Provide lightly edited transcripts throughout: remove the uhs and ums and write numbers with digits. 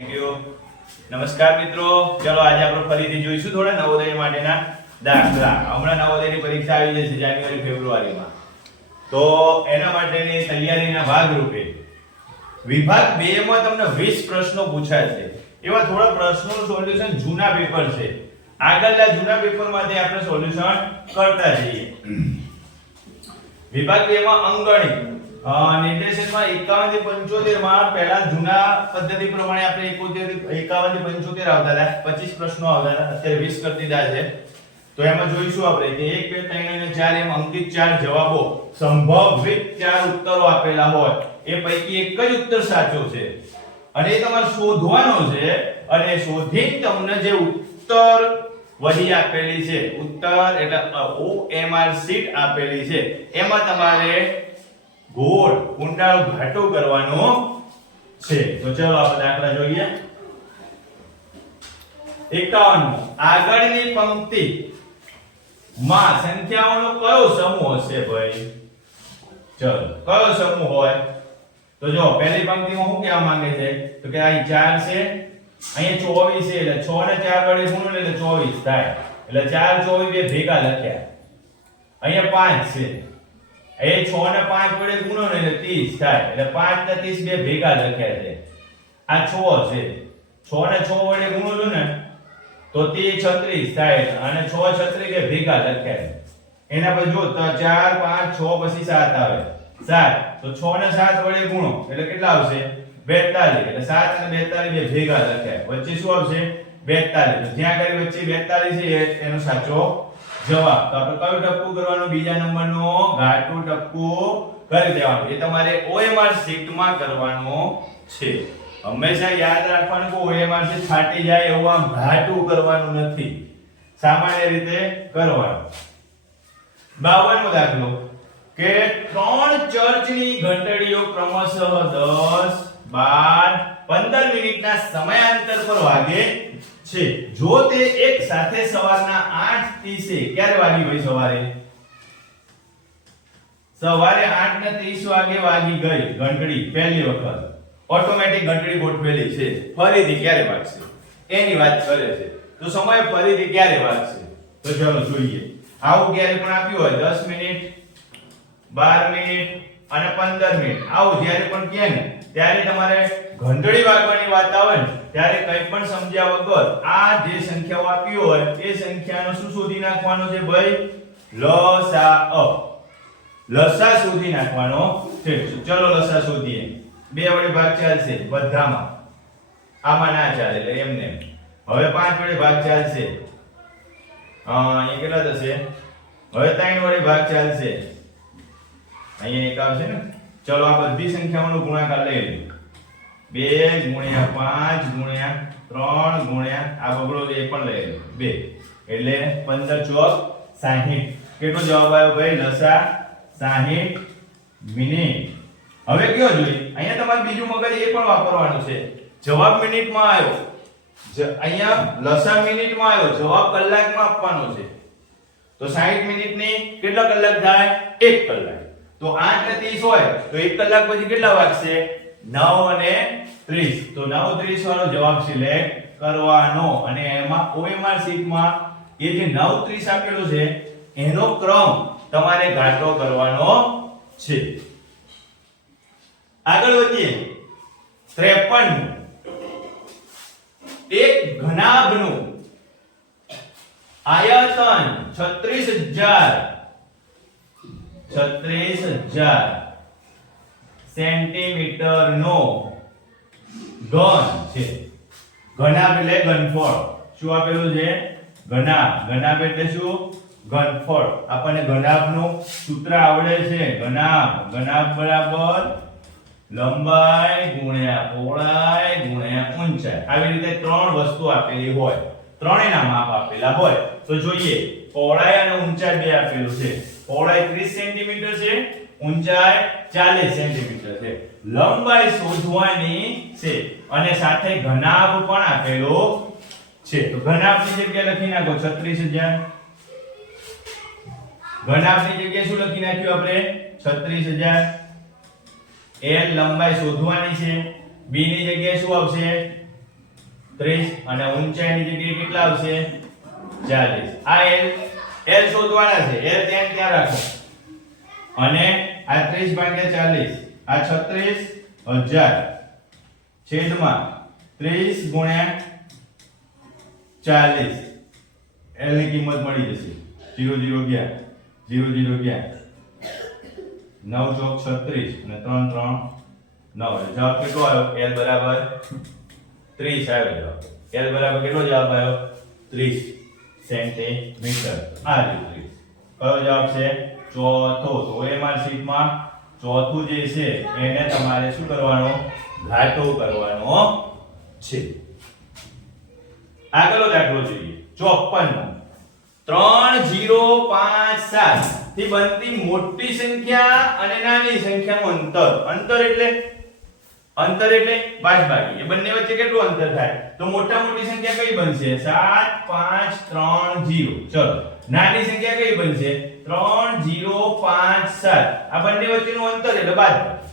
Thank you. નમસ્કાર મિત્રો, ચલો આજે આપણે ફરીથી જોઈશું થોડા નવોદય માટેના દાખલા. હમણાં નવોદયની પરીક્ષા આવી જશે જાન્યુઆરી ફેબ્રુઆરીમાં, તો એના માટેની તૈયારીના ભાગરૂપે વિભાગ 2 માં તમને 20 પ્રશ્નો પૂછાશે. એવા થોડા પ્રશ્નોનું સોલ્યુશન જૂના પેપર છે, આગળના જૂના પેપરમાંથી આપણે સોલ્યુશન કરતા જઈએ. વિભાગ 2 માં અંકગણિત નિર્દેશકમાં 51 થી 75 માં પહેલા જૂના પદ્ધતિ પ્રમાણે આપણે 51 થી 75 આવતા હતા, 25 પ્રશ્નો આવતા હતા, અત્યારે 20 કરી દીધા છે. તો એમાં જોઈશું આપણે કે 1 2 3 અને 4 એમ અંકિત 4 જવાબો, સંભવિત 4 ઉત્તરો આપેલા હોય, એ પૈકી એક જ ઉત્તર સાચો છે અને એ તમારે શોધવાનો છે. અને શોધીને તમને જે ઉત્તર વહી આપેલી છે, ઉત્તર એટલે OMR શીટ આપેલી છે, એમાં તમારે ગોળ કુંડાળો ઘાટો કરવાનો છે. તો ચલો આપણે દાખલા જોઈએ. 51 આગળની પંક્તિ માં સંખ્યાઓનો કયો સમૂહ હશે ભાઈ? ચલો કયો સમૂહ હોય? તો જો પહેલી પંક્તિમાં શું કહેવા માંગે છે? તો કે અહીં 4 છે, અહીંયા 24 છે, એટલે 6 ને 4 વડે ગુણો એટલે 24 થાય, એટલે 4 24 બે ભેગા લખ્યા. અહીંયા 5 છે, એ 6 ને 5 વડે ગુણો ને એટલે 30 થાય, એટલે 5 ને 30 બે ભેગા લખ્યા છે. આ 6 છે, 6 ને 6 વડે ગુણો છો ને તો 30 36 થાય, અને 6 36 બે ભેગા લખ્યા છે. એના પછી જો તો 4 5 6 પછી 7 આવે, 7 તો 6 ને 7 વડે ગુણો એટલે કેટલા આવશે? 42, એટલે 7 અને 42 બે ભેગા લખ્યા, વચ્ચે શું આવશે? 42. તો જ્યાં કરી વચ્ચે 42 છે એનો સાચો જવાબ. તો આપણે કયું ટપકું કરવાનું? બીજા નંબરનો ઘાટું ટપકું કરી દેવાનું. એ તમારે OMR શીટમાં કરવાનો છે. હંમેશા યાદ રાખવાનું કે OMR શીટ ફાટી જાય એવું આમ ઘાટું કરવાનું નથી, સામાન્ય રીતે કરવાનું. 52 મો દાખલો કે 3 ચર્ચની ઘંટડીઓ ક્રમશઃ 10 12 15 મિનિટના સમયાંતર પર વાગે છે. જો તે એક સાથે સવારના 8:30 ક્યારે વાગી ભાઈ? સવારે 8:30 વાગે વાગી ગઈ ઘંટડી પહેલી વખત, ઓટોમેટિક ઘંટડી ગોઠવેલી છે. ફરીથી ક્યારે વાગશે એની વાત કરે છે. તો સમય ફરીથી ક્યારે વાગશે? તો ચાલો જોઈએ. આવું ક્યારે પણ આપ્યું હોય 10 મિનિટ 12 મિનિટ અને 15 મિનિટ, આવું જ્યારે પણ કહે ને ત્યારે તમારે ઘંટડી વાગવાની વાત આવે ને ત્યારે કંઈ પણ સમજ્યા વગર આ જે સંખ્યાઓ આપી હોય એ સંખ્યાનો શું શોધી નાખવાનો છે ભાઈ? લસા શોધી નાખવાનો છે. ચલો લસા શોધીએ. 2 વડે ભાગ ચાલશે બધામાં, આમાં ના ચાલે એટલે એમને. હવે 5 વડે ભાગ ચાલશે, એ કેટલા થશે? હવે 3 વડે ભાગ ચાલશે, અહીંયા એક આવશે ને. ચલો આ બધી સંખ્યાઓનો ગુણાકાર લઈ લો. 2 ગુણ્યા 5 ગુણ્યા 3 ગુણ્યા આ બગડો એ પણ લઈ લો 2, એટલે 15 ચોક 60. કેટલો જવાબ આવ્યો ભાઈ? લસા 60 મિનિટ. હવે કયો જોઈએ? અહીંયા તમારે બીજું મગજ એ પણ વાપરવાનું છે. જવાબ મિનિટમાં આવ્યો, અહીંયા લસા મિનિટમાં આવ્યો, જવાબ કલાકમાં આપવાનો છે. તો 60 મિનિટની કેટલા કલાક થાય? 1 કલાક. તો 8 ને 30 હોય તો 1 કલાક પછી કેટલા વાગશે? 9 અને 30. તો 9:30 વાળો જવાબ સિલેક્ટ કરવાનો. અને એમાં OMR શીટમાં એ જે 9:30 આપેલો છે એનો ક્રમ તમારે ઘાટો કરવાનો છે. આગળ વધીએ. 53 એક ઘનાભનું આયતન 36000 સેન્ટીમીટર નો ઘન છે. ઘનાભ એટલે ઘનફળ. શું આપેલું છે? ઘનાભ. ઘનાભ એટલે શું? ઘનફળ. આપણને ઘનાભનું સૂત્ર આવડે છે. ઘનાભ બરાબર લંબાઈ ગુણ્યા પહોળાઈ ગુણ્યા ઊંચાઈ. આવી રીતે 3 વસ્તુ આપેલી હોય, ત્રણેયના માપ આપેલા હોય. તો જોઈએ, પહોળાઈ અને ઊંચાઈ બે આપેલું છે. પહોળાઈ 30 સેન્ટીમીટર છે, ઊંચાઈ 40 સેન્ટીમીટર છે. લંબાઈ શોધવાની છે અને સાથે ઘનાભ પણ આપેલો છે. તો ઘનાભની જગ્યાએ લખી નાખો 36000. ઘનાભની જગ્યાએ શું લખી નાખ્યું આપણે? 36000. L લંબાઈ શોધવાની છે, b ની જગ્યાએ શું આવશે? 30 અને ઊંચાઈની જગ્યાએ કેટલા આવશે 40 આ l શોધવાના છે l ત્યાં રાખો અને આ 30 ભાગ્યા 40 આ 36,000 છેદમાં 30 ગુણ્યા 40 l ની કિંમત મળી જશે 0 0 ગયા 0 0 ગયા 9 ચોક 36 અને 3 3 9 જવાબ કેટલો આવ્યો l બરાબર 30 આવ્યો જવાબ l બરાબર કેટલો જવાબ આવ્યો 30 સેન્ટીમીટર આ રીતે કયો જવાબ છે ચોથો તો OMR શીટમાં ચોથું જે છે એને તમારે શું કરવાનો ઘાટો કરવાનો છે આગળનો દાખલો જોઈએ 54 3057 થી બનતી મોટી સંખ્યા અને નાની સંખ્યાનું અંતર એટલે બાદબાકી એ બંને વચ્ચે કેટલું અંતર થાય તો મોટી સંખ્યા કઈ બનશે 7530 ચલો નાની સંખ્યા કઈ બનશે 3057 આ બંને વચ્ચેનું અંતર એટલે બાદબાકી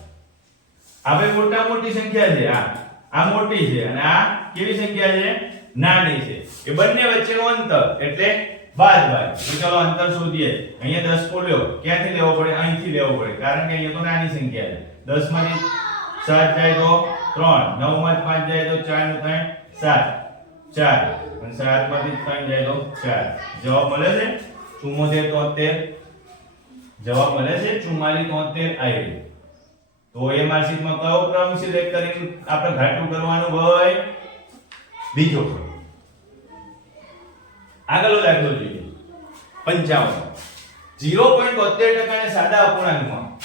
આપણે મોટી સંખ્યા છે આ મોટી છે અને આ કેવી સંખ્યા છે નાની છે એ બંને વચ્ચેનું અંતર એટલે બાદબાકી તો ચલો અંતર શોધીએ અહીંયા 10 બોલ્યો ક્યાંથી લેવો પડે અહીંથી લેવો પડે કારણ કે અહીંયા તો નાની સંખ્યા છે 10 માંથી 7 જાય તો 3 9 માંથી 5 જાય તો 4 ને 3 7 4 અને 7 માંથી 3 જાય તો 4 જવાબ મળે છે 74 જવાબ મળે છે 4473 આવી તો OMR શીટમાં કયો ક્રમ સિલેક્ટ કરીને આપણે ઘાટું કરવાનું ભાઈ બીજો ક્રમ આગળનો દાખલો જોઈએ 55 0.72% ને સાદા અપૂર્ણાંકમાં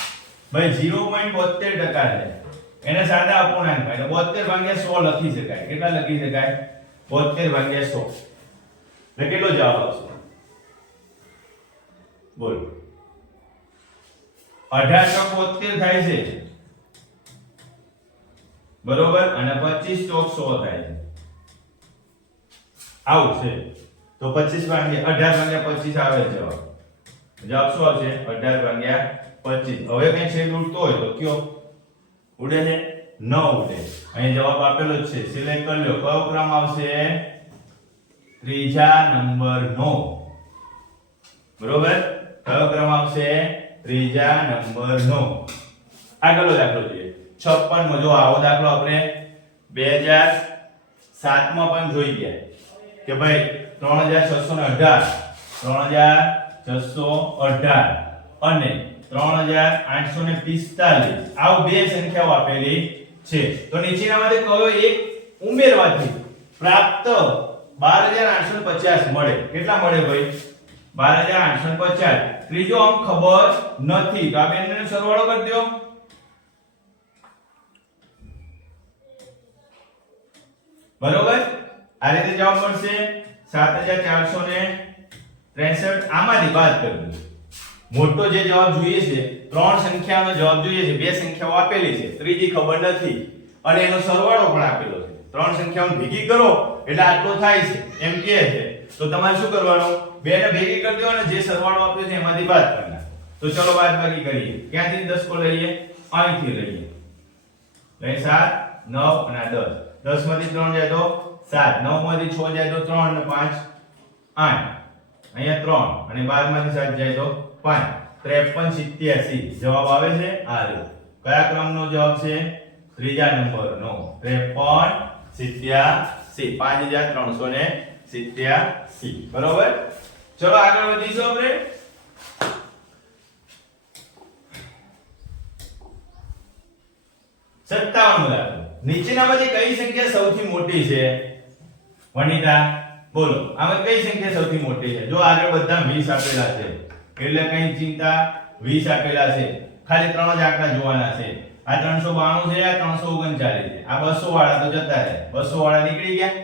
ભાઈ 0.72% છે એને સાદા અપૂર્ણાંકમાં એટલે 72 ભાગ્યા 100 લખી શકાય કેટલા લખી શકાય 72 ભાગ્યા 100 એટલે કેટલો જવાબ આવશે બોલ 1872 થાય છે બરોબર અને 25 ચોક 100 થાય છે આવું છે તો 25 ભાગ્યા 18 ભાગ્યા 25 આવે જવાબ શું આવશે 18 ભાગ્યા 25 હવે કઈ છેદ ઉડતો હોય તો કયો ઉડે છે ન ઉડે અહીં જવાબ આપેલો જ છે સિલેક્ટ કરી લો કયો ક્રમ આવશે ત્રીજા નંબરનો બરોબર કયો ક્રમ આવશે ત્રીજા નંબરનો આગળનો દાખલો જોઈએ 56 માં જો આવો દાખલો આપણે 2007 માં પણ જોઈ ગયા કે ભાઈ 3618 અને 3845 આવ બે સંખ્યાઓ આપેલી છે તો નીચેનામાંથી કયો એક ઉમેરવાથી પ્રાપ્ત 12850 મળે કેટલા મળે ભાઈ 12850 ત્રીજો અંક ખબર નથી તો આ બેનો સરવાળો કરી દો બરોબર આ રીતે જવાબ મળશે 7463 આમાંથી બાદ કરી દો મોટો જે જવાબ જોઈએ છે ત્રણ સંખ્યાનો જવાબ જોઈએ છે બે સંખ્યાઓ આપેલી છે ત્રીજી ખબર નથી અને એનો સરવાળો પણ આપેલો છે ત્રણ સંખ્યાઓને ભેગી કરો એટલે આટલો થાય છે એમ કહે છે તો તમારે શું કરવાનું બે ને ભેગી કરી દો અને જે સરવાળો આપ્યો છે એમાંથી બાદ કરવાના તો ચલો બાદબાકી કરીએ ક્યાંથી 10 કો લઈએ અહીંથી લઈએ એટલે 7 9 અને 10 10 માંથી 3 જાય તો 7 9 માંથી 6 જાય તો 3 અને 5 8 અહીંયા 3 અને 12 માંથી 7 જાય તો 5 5387 જવાબ આવે છે આ રહ્યો કયા ક્રમનો જવાબ છે ત્રીજા નંબરનો 5387 5387 બરોબર ચલો આગળ વધીશું આપણે સત્તાવન દાખલો નીચેનામાંથી કઈ સંખ્યા સૌથી મોટી છે વનિતા બોલો આમાં કઈ સંખ્યા સૌથી મોટી છે જો આગળ બધા 20 આપેલા છે એટલે કઈ ચિંતા 20 આપેલા છે ખાલી ત્રણ જ આંકડા જોવાના છે આ 392 છે આ 339 છે આ 200 વાળા તો જતા રહે 200 વાળા નીકળી ગયા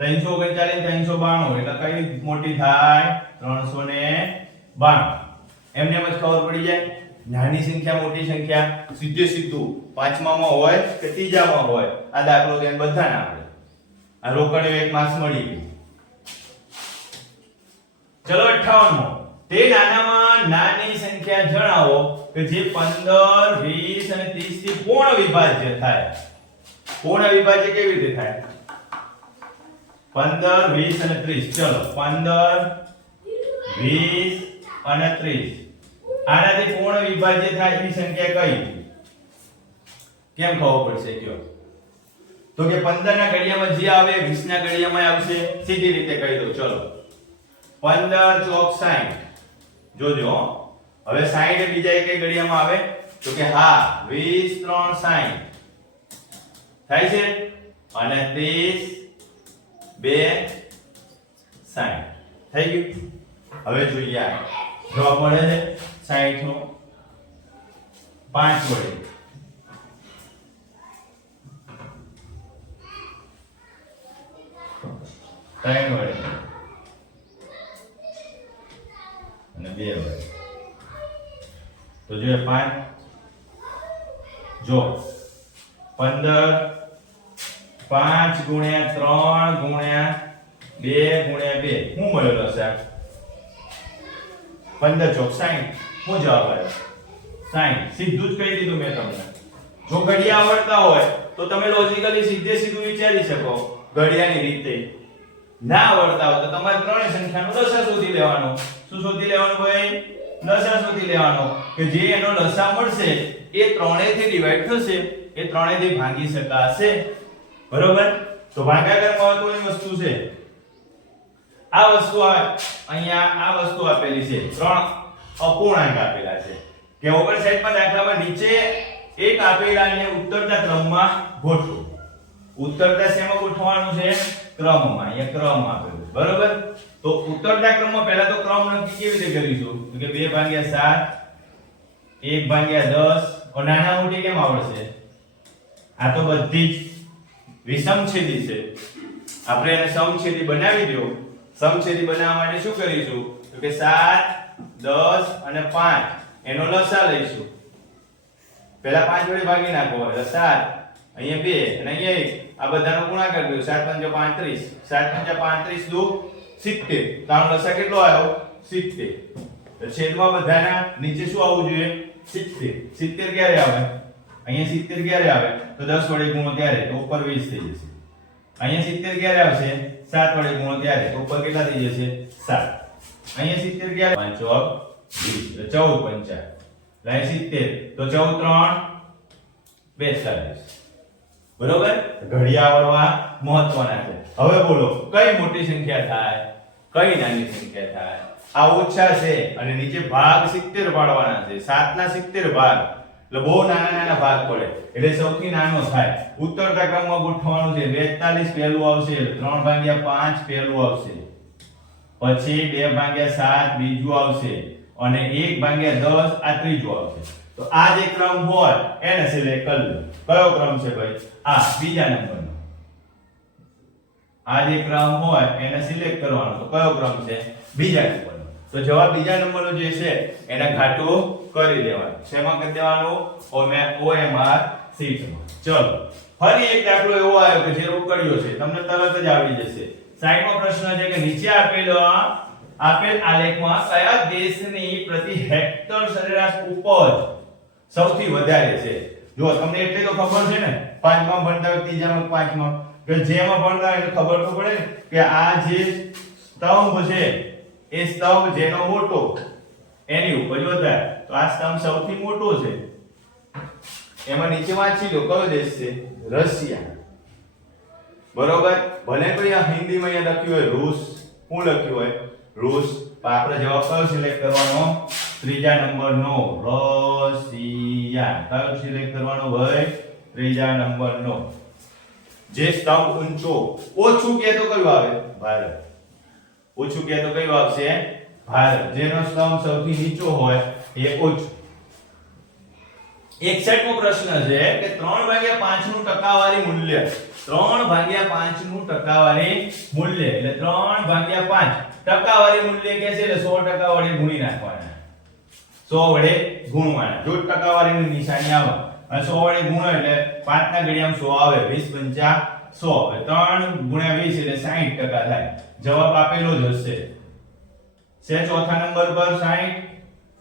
339 392 એટલે કઈ મોટી થાય 392 એમને એમ જ ખબર પડી જાય નાની સંખ્યા મોટી સંખ્યા સીધું પાંચમામાં હોય કે ત્રીજામાં હોય આ દાખલો તેને બધાને આપણે આ રોકડીઓ એક માર્ક્સ મળી ગયું ચલો 58 મો તે નાનામાં નાની સંખ્યા જણાવો કે જે 15 20 અને 30 થી પૂર્ણ વિભાજ્ય થાય પૂર્ણ વિભાજ્ય કેવી રીતે થાય 15 20 અને 30 ચલો 15 20 અને 30 આનાથી પૂર્ણ વિભાજ્ય થાય એવી સંખ્યા કઈ કેમ ખબર પડશે કયો તો કે 15 ના ઘડિયામાં જે આવે 20 ના ઘડિયામાં આવશે સીધી રીતે કહી દો ચલો 15 ચોક 60 જોજો હો. હવે 60 એ બીજા એક ઘડિયામાં આવે તો કે હા 20 3 60 થાય છે અને 30 2 60 થઈ ગયું. હવે જોઈએ આ જવાબ મળે છે 60 નો 5 વડે 3 વડે અને 2 વડે તો જો 5 જો 15 5 ગુણ્યા 3 ગુણ્યા 2 ગુણ્યા 2 શું મળ્યો હશે 15 ચોક 60 શું જવાબ આવ્યો 60 સીધું જ કહી દીધું મેં તમને. જો ઘડિયા આવડતા હોય તો તમે લોજિકલી સીધે સીધું વિચારી શકો ઘડિયાની રીતે. ના આવડતા હોય તો તમારે ત્રણેય સંખ્યાનો લસા શોધી લેવાનો. શું શોધી લેવાનું ભાઈ? લસા શોધી લેવાનો કે જે એનો લસા મળશે એ ત્રણેયથી ડિવાઈડ થશે, એ ત્રણેયથી ભાગી શકાશે. બરોબર? તો ભાગાકાર મહત્વની વસ્તુ છે. આ વસ્તુ અહીંયા આ વસ્તુ આપેલી છે, ત્રણ અપૂર્ણાંક આપેલા છે કે 59 માં દાખલામાં નીચે એક આપેલાને ઉત્તરતા ક્રમમાં ગોઠવો. ઉત્તરતા શેમાં ગોઠવવાનું છે? ક્રમમાં. અહીંયા ક્રમ આપેલો છે. બરોબર? તો ઉત્તરતા ક્રમમાં પહેલા તો ક્રમ નક્કી કેવી રીતે કરીશું? તો કે 2/7 1/10 और નાના મોટી કેમ આવડશે? આ તો બધી જ વિષમછેદી છે. આપણે એને સમછેદી બનાવી દો. સમછેદી બનાવવા માટે શું કરીશું? તો કે 7 10 અને 5 એનો લસા લઈશું. પહેલા 5 વડે ભાગી નાખો એટલે 7, અહીંયા 2 અને અહીંયા 1. આ બધાનો ગુણાકાર કર્યો 7 × 35. 7 × 35 દુ 70. તો આનો લસા કેટલો આવ્યો? 70. તો છેદમાં બધાના નીચે શું આવવું જોઈએ? 70. 70 ક્યારે આવે? અહીંયા 70 ક્યારે આવે? તો 10 વડે ગુણો ત્યારે તો ઉપર 20 થઈ જશે. અહીંયા 70 ક્યારે આવશે? 7 વડે ગુણો ત્યારે તો ઉપર કેટલા થઈ જશે? 7. અહીંયા 70 ક્યારે? 5 ચોક 20 એટલે 14 5. લાય 70 તો 14 3 42. બરોબર? ઘડિયા આવડવા મહત્વના છે. હવે બોલો કઈ મોટી સંખ્યા થાય, કઈ નાની સંખ્યા થાય? આ ઓછા છે અને નીચે ભાગ 70 પાડવાના છે. 7 ના 70 ભાગ એટલે બહુ નાના નાના ભાગ પડે એટલે સૌથી નાનો થાય. ઉત્તરતા ક્રમમાં ગોઠવવાનું છે. 42 પહેલું આવશે, 3/5 પહેલું આવશે, પછી 2/7 બીજું આવશે અને 1/10 આ ત્રીજું આવશે. તો આ જે ક્રમ હોય એને સિલેક્ટ કરી લો. કયો ક્રમ છે ભાઈ? આ બીજા નંબરનો. આ જે ક્રમ હોય એને સિલેક્ટ કરવાનો. તો કયો ક્રમ છે? બીજા નંબરનો. તો જવાબ બીજા નંબરનો જે છે એને ઘાટું કરી દેવાનું. શેમાં કરી દેવાનું? OMR શીટમાં. ચલો ફરી એક દાખલો એવો આવ્યો કે જે રોકડ્યો છે, તમને તરત જ આવડી જશે. 60મો પ્રશ્ન છે કે નીચે આપેલ આલેખમાં કયા દેશની પ્રતિ હેક્ટર સરેરાશ ઉપજ સૌથી વધારે છે? જો તમને એટલે તો ખબર છે ને, પાંચમા ભણતા હોય, ત્રીજામાં, પાંચમા કે જેમાં ભણતા હોય એટલે ખબર તો પડે ને કે આ જે સ્તંભ છે એ સ્તંભ જેનો મોટો એની ઉપજ વધારે. તો આ સ્તંભ સૌથી મોટો છે. એમાં નીચે વાંચી લો કયો દેશ છે? રશિયા. બરોબર? ભલે કોઈ આ હિન્દીમાં અહીંયા લખ્યું હોય રૂસ, શું લખ્યું હોય? રૂસ. તો આપણે જવાબ કયો સિલેક્ટ કરવાનો? ત્રીજા નંબરનો રશિયા. કયો સિલેક્ટ કરવાનો ભાઈ? ત્રીજા નંબરનો. જે સ્તંભ ઊંચો, ઓછું કે તો કયું આવે? ભારત. ઓછું કે તો કયું આવશે? ભારત. જેનો સ્તંભ સૌથી નીચો હોય એ ઓછું. 61મો પ્રશ્ન છે કે 3/5 નું ટકાવારી મૂલ્ય. 3/5 નું ટકાવારી મૂલ્ય એટલે 3/5 ટકાવારી મૂલ્ય કે છે એટલે 100% વડે ગુણી નાખવાના. 100 વડે ગુણવાના. જો ટકાવારીની નિશાની આવે અને 100 વડે ગુણો એટલે 5 ના ઘડિયામાં 100 આવે. 20 × 5 100. 3 × 20 એટલે 60% થાય. જવાબ આપેલો જ હશે. છે ચોથા નંબર પર 60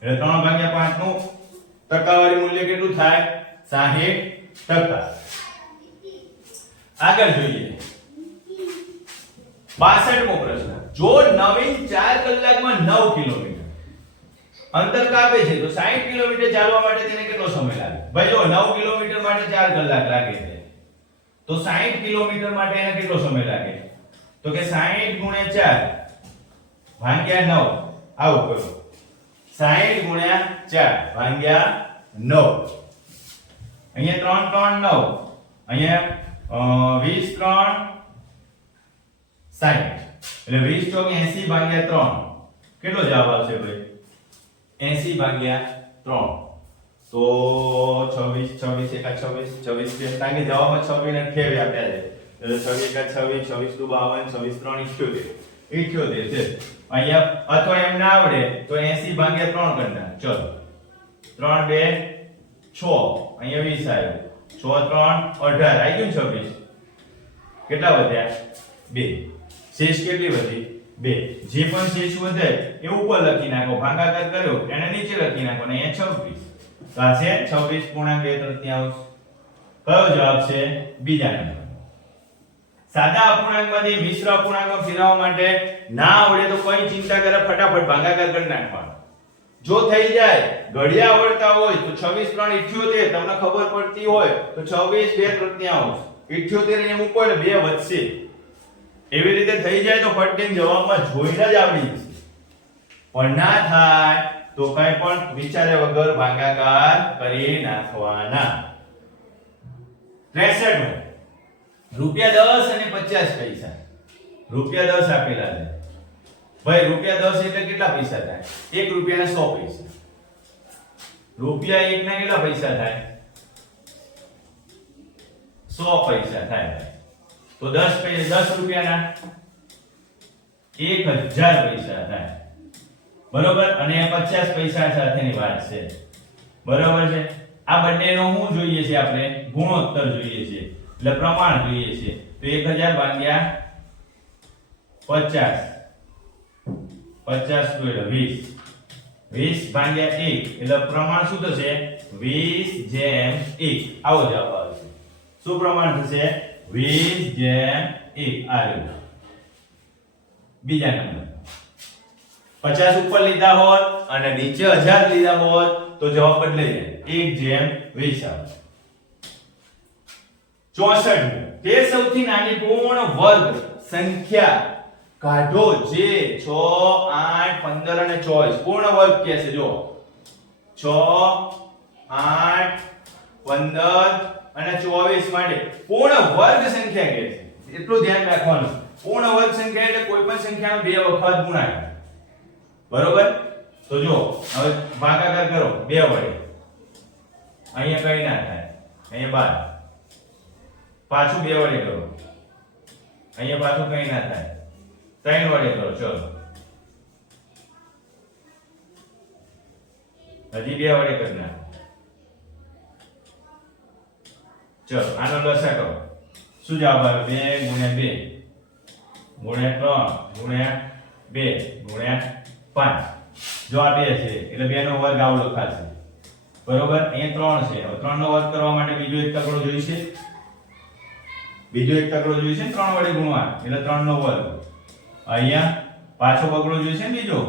એટલે 3/5 નું ટકાવારી મૂલ્ય કેટલું થાય? 60%. આગળ જોઈએ 62મો પ્રશ્ન, જો નવીન 4 કલાકમાં 9 કિલોમીટર અંતર કાપે છે તો 60 કિલોમીટર ચાલવા માટે તેને કેટલો સમય લાગે? ભાઈ જો 9 કિલોમીટર માટે 4 કલાક લાગે છે તો 60 કિલોમીટર માટે એને કેટલો સમય લાગે? તો કે 60 ગુણ્યા 4 ભાગ્યા 9, આવું કરો. 60 ગુણ્યા 4 ભાગ્યા 9, અહીંયા 3 3 9, અહીંયા 20 3 60, એટલે 20 ચોક 80 ભાગ્યા 3, કેટલો જવાબ આવશે ભાઈ? 80 ભાગ્યા 3. તો 26 26 એકા 26 26 કારણ કે જવાબમાં 26 ને 28 આપ્યા છે, એટલે 26 એકા 26 26 દુ 52 26 3 78 છે. અહીંયા અથવા એમ ના આવડે તો 80 ભાગ્યા 3 કરી નાખ. ચલો 3 2 6, અહીંયા 20 આવ્યું, 6 3 18 આવી ગયું. 26 કેટલા વધ્યા? 2. શેષ કેટલી વધી? 2. જે પણ શેષ વધે એ ઉપર લખી નાખો, ભાગાકાર કર્યો એને નીચે લખી નાખો અને અહીંયા 26. તો આ છે 26.2 કયો જવાબ છે? બીજા નંબર. સાદા અપૂર્ણાંકમાંથી મિશ્ર અપૂર્ણાંકમાં ફેરવવા માટે ના આવડે તો કોઈ ચિંતા કરે, ફટાફટ ભાગાકાર કરી નાખવાનો. જો થઈ જાય, ઘડિયા આવડતા હોય તો 26 3 78 તમને ખબર પડતી હોય તો 26 2 78 ને મૂકો એટલે 2 વધશે. એવી રીતે થઈ જાય તો ફટકીને જવાબમાં જોઈને જ આવડી જશે. પણ ના થાય તો કઈ પણ વિચાર્યા વગર ભાગાકાર કરી નાખવાના. 63 રૂપિયા 10 અને 50 પૈસા. રૂપિયા 10 આપેલા છે ભાઈ. રૂપિયા 10 એટલે કેટલા પૈસા થાય? 1 રૂપિયાના 100 પૈસા. રૂપિયા 1 ના કેટલા પૈસા થાય? 100 પૈસા થાય. તો 10 રૂપિયાના 1000 પૈસા થાય. બરોબર. અને 50 પૈસા સાથેની વાત છે. બરોબર છે. આ બંનેનો શું જોઈએ છે? આપણે ગુણોત્તર જોઈએ છે, એટલે પ્રમાણ જોઈએ છે. તો 1000 ભાગ્યા 50, 50 એટલે 20, 20 ભાગ્યા 1 એટલે પ્રમાણ શું થશે? 20:1. આવો જવાબ આવશે. શું પ્રમાણ થશે? 20:1. આવ્યું. બીજા નંબર 50 ઉપર લીધા હોત અને નીચે 1000 લીધા હોત તો જવાબ બદલાઈ જાય, 1:20 આવે. 64 તે સૌથી નાની પૂર્ણ વર્ગ સંખ્યા કાઢો જે 6 8 15 અને 24 પૂર્ણ વર્ગ કે છે. જો 6 8 15 અને 24 માટે પૂર્ણ વર્ગ સંખ્યા કે છે. એટલું ધ્યાન રાખવાનું. પૂર્ણ વર્ગ સંખ્યા એટલે કોઈ પણ સંખ્યાનો 2 વખત ગુણાકાર. બરોબર. તો જો હવે ભાગાકાર કરો 2 વડે. અહીંયા કઈ ના થાય, અહીંયા 12. પાછું 2 વડે કરો, અહીંયા પાછું કઈ ના થાય, 3 વડે કરો. ચલો હજી 2 વડે કરી નાખો. ચલો આનો લસા કરો. શું જવાબ આવે? 2 ગુણ્યા 2 ગુણ્યા 3 ગુણ્યા 2 ગુણ્યા 5. જો આ 2 છે એટલે 2 નો વર્ગ આવો લખાશે. બરોબર. અહીંયા 3 છે. હવે 3 નો વર્ગ કરવા માટે બીજો એક તકડો જોઈશે. બીજો એક તકડો જોઈશે ને 3 વડે ગુણવા, એટલે 3 નો વર્ગ. અહીંયા પાછો બગડો જોઈશે ને બીજો,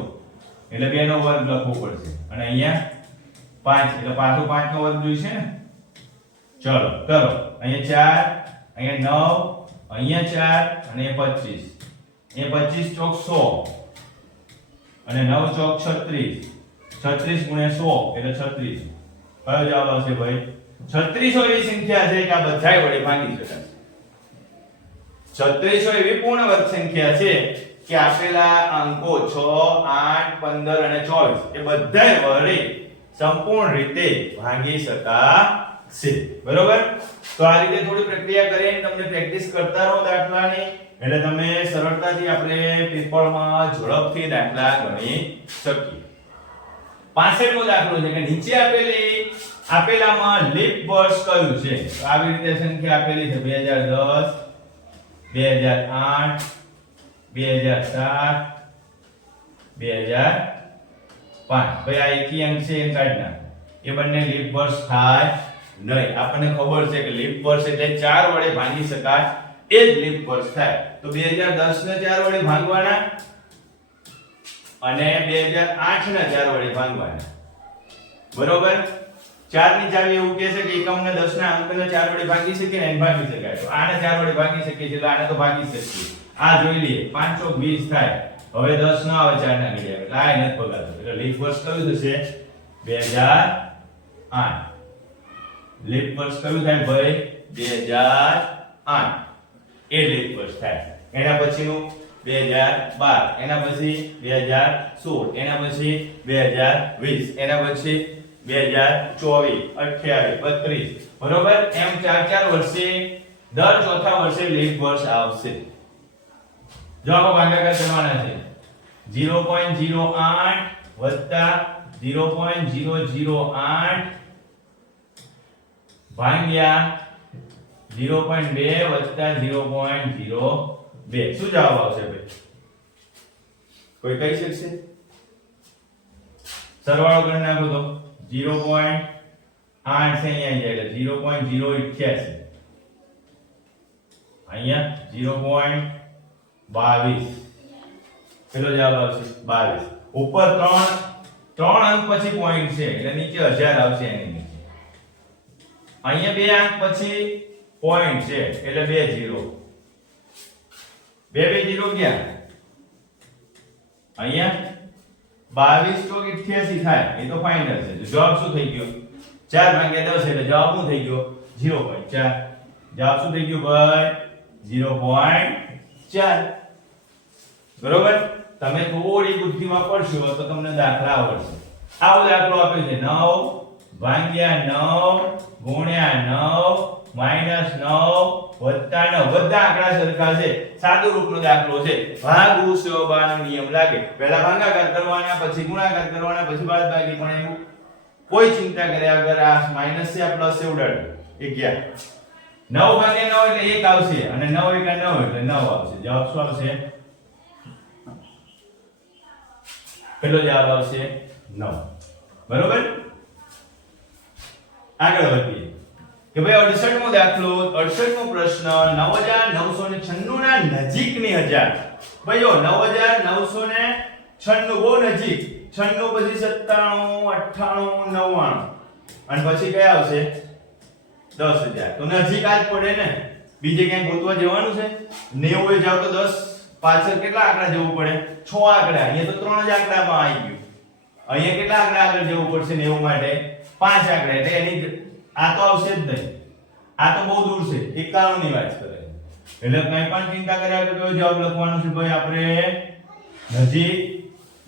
એટલે 2 નો વર્ગ લખવો પડશે. અને અહીંયા 5 એટલે પાછો 5 નો વર્ગ જોઈશે ને. ચલો કરો. અહીંયા 4, અહીંયા 9, અહીંયા 4 અને 25. અહીંયા 25 ચોક 100 અને 9 ચોક 36. 36 ગુણ્યા 100 એટલે 36. કયો જવાબ આવશે ભાઈ? 3600 એવી સંખ્યા છે કે આ બધાય વડે ભાગી શકાય. 3600 એવી પૂર્ણ વર્ગ સંખ્યા છે કે આપેલા અંકો 6 8 15 અને 24 એ બધાય વડે સંપૂર્ણ રીતે ભાગી શકાશે. બરોબર. તો આ રીતે થોડી પ્રક્રિયા કરીને તમને પ્રેક્ટિસ કરતા રહો દાખલાની, એટલે તમે સરળતાથી આપણે પેપરમાં ઝડપથી દાખલા ગણી શકીએ. 65મો દાખલો છે કે નીચે આપેલામાં લીપ વર્ષ કયું છે? તો આવી રીતે સંખ્યા આપેલી છે 2010 2008 2007 2005. ભાઈ આ એકી અંક છે એ કાઢી નાખો. એ બંને લીપ વર્ષ થાય નહીં. આપણને ખબર છે કે લીપ વર્ષ એટલે 4 વડે ભાગી શકાય એ જ લીપ વર્ષ થાય. તો 2010 ને 4 વડે ભાગવાના અને 2008 ને 4 વડે ભાગવાના. બરોબર? 4 ની ચાવી એવું કહે છે કે એકમને 10 ના અંકને 4 વડે ભાગી શકીએ ને એને ભાગી શકાય. તો આને 4 વડે ભાગી શકીએ એટલે આને તો ભાગી શકીએ. આ જોઈ લઈએ 5 ચોક 20 થાય. હવે 10 ના આવે 4 ના ઘડિયા એટલે આ નથી ભગાતું. એટલે લીપ વર્ષ કયું થશે? 2008. લીપ વર્ષ કયું થાય ભાઈ? 2008. એ લીપ વર્ષ થાય. એના પછીનું 2012, એના પછી 2016, એના પછી 2020, એના પછી 2024, 28, 32. બરોબર? એમ 4 વર્ષે દર ચોથા વર્ષે લીપ વર્ષ આવશે. જો આપણે ભાગાકાર કરવાના છે 0.08 વત્તા 0.008 ભાગ્યા 0.2 વત્તા 0.02. શું જવાબ આવશે ભાઈ? કોઈ કહી શકશે? સરવાળો કરી નાખો તો 0.8 છે અહીંયા એટલે 0.088. અહીંયા 0.22. પેલો જવાબ આવશે 22. ઉપર 3 અંક પછી પોઈન્ટ છે એટલે નીચે 1000 આવશે એની નીચે. અહીંયા 2 અંક પછી પોઈન્ટ છે એટલે 2 0. 2 0 ક્યાં? અહીંયા 22 ચોક 88 થાય. એ તો ફાઇનલ છે. જવાબ શું થઈ ગયો? 4 ભાગ્યા 10 એટલે જવાબ શું થઈ ગયો? 0.4. જવાબ શું થઈ ગયો ભાઈ? 0.4. બરોબર? તમે થોડી બુદ્ધિ વાપરશો તો તમને દાખલા આવડશે. આવો દાખલો આપ્યો છે 9 ભાગ્યા 9 ગુણ્યા 9 -9 વત્તા 9. બધા આંકડા સરખા છે. સાદો રૂપનો દાખલો છે. ભાગુસબાનો નિયમ લાગે. પહેલા ભાગાકાર કરવાના, પછી ગુણાકાર કરવાના, પછી બાદબાકી. પણ એવું કોઈ ચિંતા કર્યા વગર આ માઈનસ છે આ પ્લસ છે ઉડાડો. 11. 9 ભાગ્યા 9 એટલે 1 આવશે અને 9 * 9 એટલે 9 આવશે. જવાબ શું આવશે? પેલો જવાબ આવશે 9. બરોબર? આગળ વધીએ કે ભાઈ 68મો દાખલો, 68મો પ્રશ્ન 9996 ના નજીકની હજાર. ભાઈ જો 9996 બહુ નજીક. 96 પછી 97 98 99 અને પછી કયા આવશે? 10000. તો નજીક આજ પડે ને. બીજે ક્યાંય ગોતવા જવાનું છે? 90 એ જાવ તો 10 પાછળ કેટલા આંકડા જવું પડે? 6 આંકડા. અહીંયા તો 3 જ આંકડામાં આવી ગયું. અહીંયા કેટલા આંકડા આગળ જવું પડશે 90 માટે? 5 આંકડા. એટલે એની આ તો આવશે જ નહીં. આ તો બહુ દૂર છે. 51 ની વાત કરે. એટલે કંઈ પણ ચિંતા કર્યા વગર કયો જવાબ લખવાનો છે ભાઈ આપણે? નજીક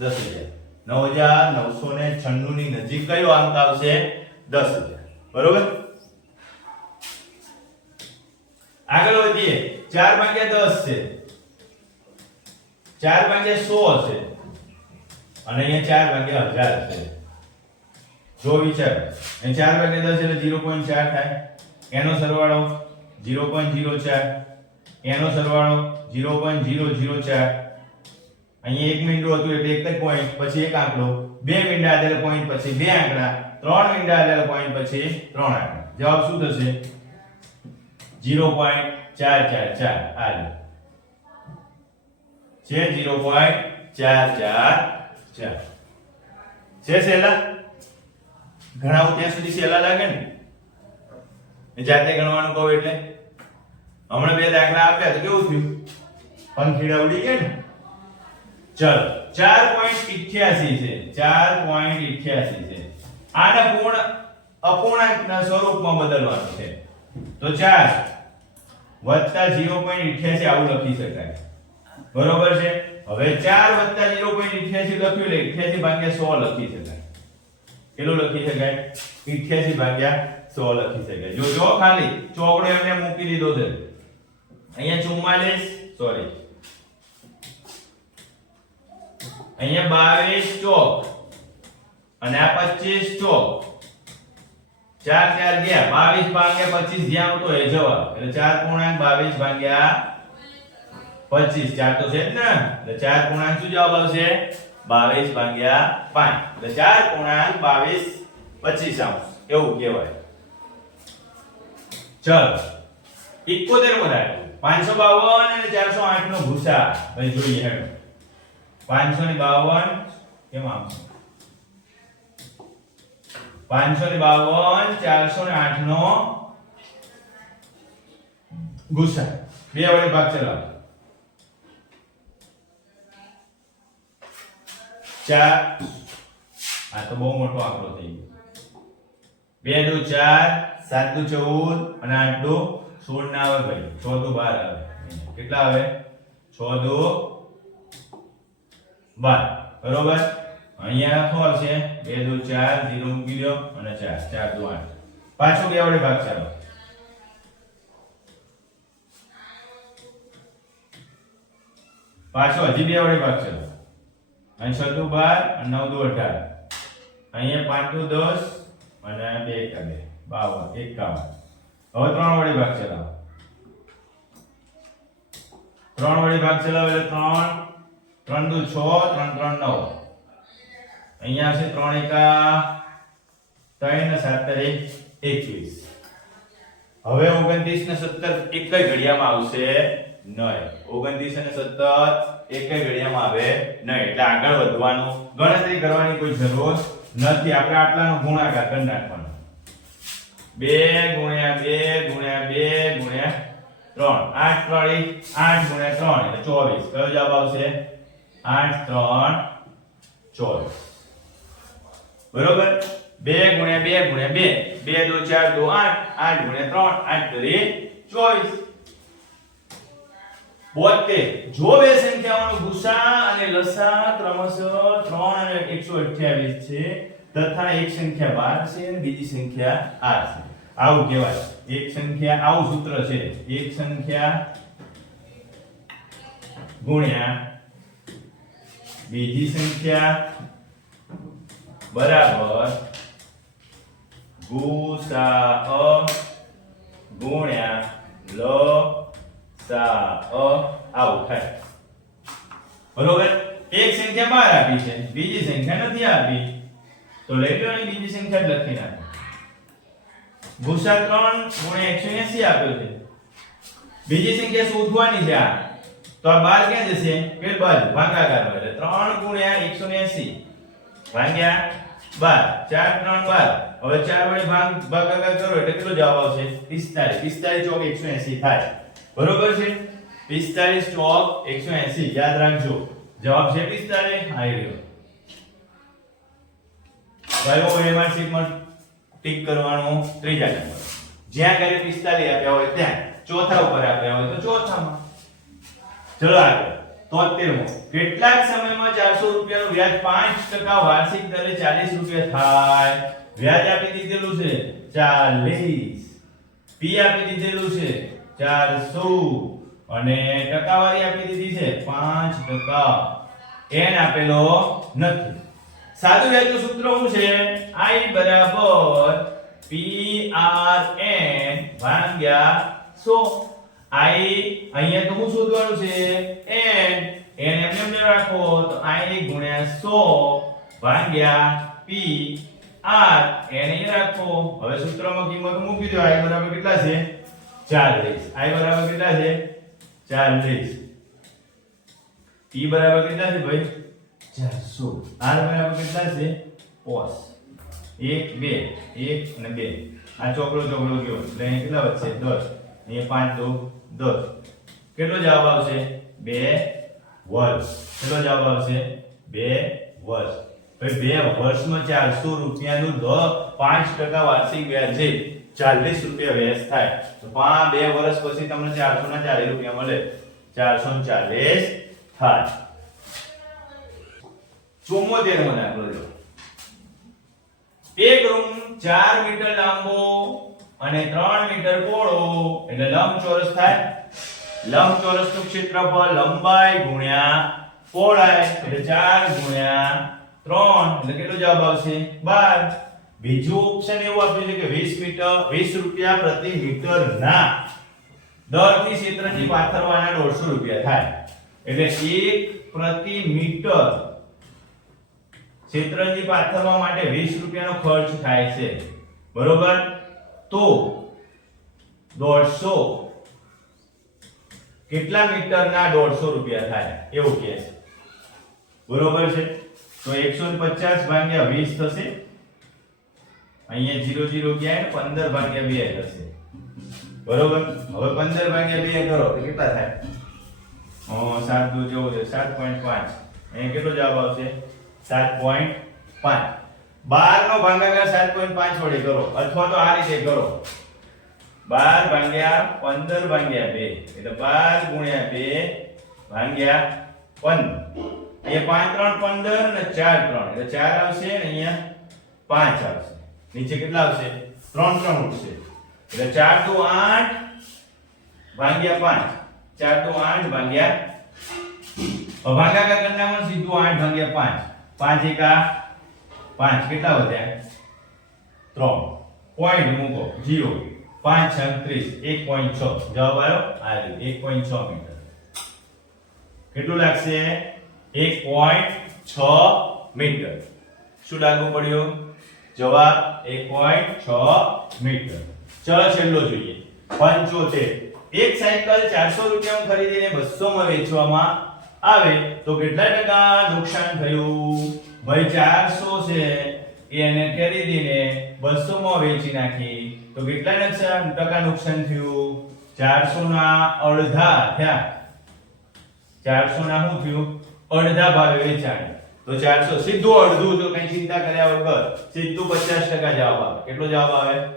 10000. 9996 ની નજીક કયો અંક આવશે? 10000. બરોબર? આગળ વધીએ. 4 ભાગ્યા 10 છે. 4 ભાગ્યા 100 છે. અને અહીંયા 4 ભાગ્યા 1000 છે. જો વિચાર, અહીં 4 ભાગ્યા 10 એટલે 0.4 થાય. એનો સરવાળો 0.04. એનો સરવાળો 0.004. અહીંયા 1 મીંડું હતું એટલે એક જ પોઈન્ટ, પછી એક આંકડો, 2 મીંડા એટલે પોઈન્ટ, પછી 2 આંકડા, 3 મીંડા એટલે પોઈન્ટ, પછી 3 આંકડા. જવાબ શું થશે? 0.444. આ છે 0.444. છે સહેલા? ઘણા ત્યાં સુધી સહેલા લાગે ને? જાતે ગણવાનું કહો એટલે હમણાં 2 દાખલા આપ્યા તો કેવું થયું? પંખીડા ઉડી ગયા ને? ચલો 4.88 છે. 4.88 છે. આને પૂર્ણ અપૂર્ણાંકના સ્વરૂપમાં બદલવાનું છે. તો 4 વત્તા 0.88 આવું લખી શકાય. બરોબર છે? હવે 4 વત્તા 0.88 લખ્યું એટલે 88 ભાગ્યા 100 લખી શકાય. કેટલું લખી શકાય? 88 ભાગ્યા 100 લખી શકાય. જો ખાલી ચોકડો એમને મૂકી દીધો છે. અહીંયા 44 સોરી અહીંયા 22 ચોક અને આ 25 ચોક. 4 4 ગયા 22 ભાગ્યા 25 જ્યાં આવતો એ જવાબ. એટલે 4.22 ભાગ્યા 25. 4 તો છે જ ને. એટલે 4 પૂર્ણાંક શું જવાબ આવશે? 22 ભાગ્યા 5. એટલે 4.22 25 આવશે. એવું કહેવાય. ચલો 71મો દાખલો. 552 અને 408 નો ભૂસા ભાઈ જોઈએ હેડો 552 કેમ આવશે 552 408 નો ગુસા બે વડે ભાગ ચલાવો 4 આ તો બહુ મોટો આંકડો થઈ ગયો 2 2 4 7 2 14 અને 8 2 16 ના આવે ભાઈ 6 2 12 આવે કેટલા આવે 6 2 12 બરોબર અહીંયા શું આવશે 2 2 4 0 મૂકી દો અને 4 4 2 8 પાછો બે વડે ભાગ ચાલો પાછો હજી બે વડે ભાગ ચાલો અહીં 6 2 12 અને 9 2 18 અહીંયા 5 2 10 અને 2 1 52 51 હવે 3 વડે ભાગ ચલાવો 3 વડે ભાગ ચલાવો એટલે 3 3 2 6 3 3 9 અહીંયા છે 3 એકા 3 ને 7 તારે 21 હવે 29 ને 17 એક જ ઘડિયામાં આવશે નહીં 29 અને 17 એક જ ઘડિયામાં આવે નહીં એટલે આગળ વધવાનું ગણતરી કરવાની કોઈ જરૂર નથી આપણે આટલાનો ગુણાકાર કરી નાખવાનો 2 ગુણ્યા 2 ગુણ્યા 2 ગુણ્યા 3 8 3 8 ગુણ્યા 3 એટલે 24 કયો જવાબ આવશે 8 3 24 બરોબર 2 ગુણ્યા 2 ગુણ્યા 2 2 2 4 2 8 8 ગુણ્યા 3 8 24 72 જો બે સંખ્યાઓનો ગુસા અને લસા ક્રમશઃ 3 અને 128 છે તથા એક સંખ્યા 12 છે અને બીજી સંખ્યા 8 છે આવું કહેવાય એક સંખ્યા આવું સૂત્ર છે એક સંખ્યા ગુણ્યા બીજી સંખ્યા બરાબર ગુસા ગુણ્યા લસા આવું થાય બરોબર એક સંખ્યા 12 આપી છે બીજી સંખ્યા નથી આપી તો લઈ લો અહીં બીજી સંખ્યા જ લખી નાખો ગુસા 3 ગુણ્યા 180 આપ્યો છે બીજી સંખ્યા શોધવાની છે આ તો આ 12 ક્યાં જશે પેલ બાજુ ભાગાકારમાં એટલે 3 ગુણ્યા 180 ભાગ્યા 12 4 3 12 હવે 4 વડે ભાગાકાર કરો એટલે કેટલો જવાબ આવશે 45 45 ચોક 180 થાય બરોબર છે 45 ચોક 180 યાદ રાખજો જવાબ છે 45 આવી ગયો કયો એમાં શીટમાં ટિક કરવાનું ત્રીજા નંબર જ્યાં ઘરે 45 આપ્યા હોય ત્યાં ચોથા ઉપર આપ્યા હોય તો ચોથામાં ચલો આગળ 73મો કેટલાક સમયમાં 400 રૂપિયાનું વ્યાજ 5% વાર્ષિક દરે 40 રૂપિયા થાય વ્યાજ આપી દીધેલું છે 40 પી આપી દીધેલું છે 400 અને ટકાવારી આપી દીધી છે 5% n આપેલો નથી સાદું વ્યાજનું સૂત્ર શું છે I બરાબર PRN ભાગ્યા 100 I અહીંયા તો શું શોધવાનું છે n એમને રાખો તો I ગુણ્યા 100 ભાગ્યા P R n અહીં રાખો હવે સૂત્રમાં કિંમત મૂકી દો I બરાબર કેટલા છે 40 I બરાબર કેટલા છે 40 P બરાબર કેટલા છે ભાઈ 400 R બરાબર કેટલા છે 5 1 2 1 અને 2 આ ચોકડો ગયો એટલે અહીં કેટલા વધશે 10 અહીંયા 5 2 10 કેટલો જવાબ આવશે 2 વર્ષ કેટલો જવાબ આવશે 2 વર્ષ ભાઈ 2 વર્ષમાં 400 રૂપિયાનું 5% વાર્ષિક વ્યાજ છે 40 રૂપિયા વ્યાજ થાય તો 2 વર્ષ પછી તમને 400 ના 40 રૂપિયા મળે 440 થાય 74મો દાખલો જો એક રૂમ 4 મીટર લાંબો અને 3 મીટર પહોળો એટલે લંબચોરસ થાય લંબચોરસનું ક્ષેત્રફળ લંબાઈ ગુણ્યા પહોળાઈ એટલે 4 ગુણ્યા 3 એટલે કેટલો જવાબ આવશે 12 બીજું ઓપ્શન એવું આપ્યું છે કે 20 રૂપિયા પ્રતિ મીટર ના દરથી ક્ષેત્રજી પાથરવાના 150 રૂપિયા થાય એટલે 1 પ્રતિ મીટર ક્ષેત્રજી પાથરવા માટે 20 રૂપિયાનો ખર્ચ થાય છે બરોબર તો 150 કેટલા મીટરના 150 રૂપિયા થાય એવું કહે છે બરોબર છે તો 150 ભાગ્યા 20 થશે અહીંયા 0 0 ક્યાં 15 ભાગ્યા 2 થશે બરોબર હવે 15 ભાગ્યા 2 કરો તો કેટલા થાય 7 દુ જેવો છે 7.5 અહીંયા કેટલો જવાબ આવશે 7.5 12 નો ભાગાકાર 7.5 વડે કરો અથવા તો આ રીતે કરો 12 ભાગ્યા 15 ભાગ્યા 2 એટલે 12 ગુણ્યા 2 ભાગ્યા 15 અહીંયા 5 3 15 અને 4 3 એટલે 4 આવશે અને અહીંયા 5 આવશે નીચે કેટલા આવશે 3 3 ઉઠશે એટલે 4 દુ 8 ભાગ્યા 5 4 દુ 8 ભાગ્યા ભાગાકાર કરતા પણ સીધું 8 ભાગ્યા 5 5 એકા 5 કેટલા વધ્યા 3 પોઈન્ટ મૂકો 0 5 36 1.6 જવાબ આવ્યો આ રીતે 1.6 મીટર કેટલું લાગશે 1.6 મીટર શું લાગુ પડ્યું જવાબ 1.6 મીટર ચલો છેલ્લો જોઈએ 75 એક સાયકલ 400 રૂપિયામાં ખરીદીને 200 માં વેચવામાં આવે તો કેટલા ટકા નુકસાન થયું ભાઈ 400 છે એને ખરીદીને 200 માં વેચી નાખી તો કેટલા ટકા નુકસાન થયું 400 ના અડધા થયા 400 ના શું થયું અડધા ભાવે વેચાણ તો 400 સીધું અડધું જો કઈ ચિંતા કર્યા વગર સીધું 50% જવાબ આવે કેટલો જવાબ આવે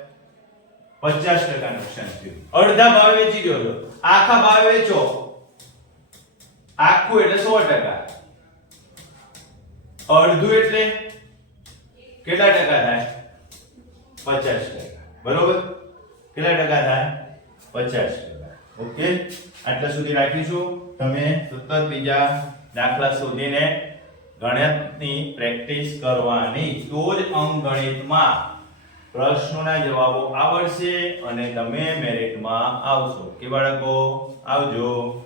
50% નુકસાન થયું અડધા ભાવે વેચી દો છો આખા ભાવે વેચો આખું એટલે 100% અડધું એટલે કેટલા ટકા થાય 50% બરોબર કેટલા ટકા થાય 50% ઓકે આટલા સુધી રાખીશું તમે સતત બીજા દાખલા શોધીને ગણિતની પ્રેક્ટિસ કરવાની તો જ અંકગણિતમાં પ્રશ્નોના જવાબો આવડશે અને તમે મેરિટમાં આવશો કે બાળકો આવજો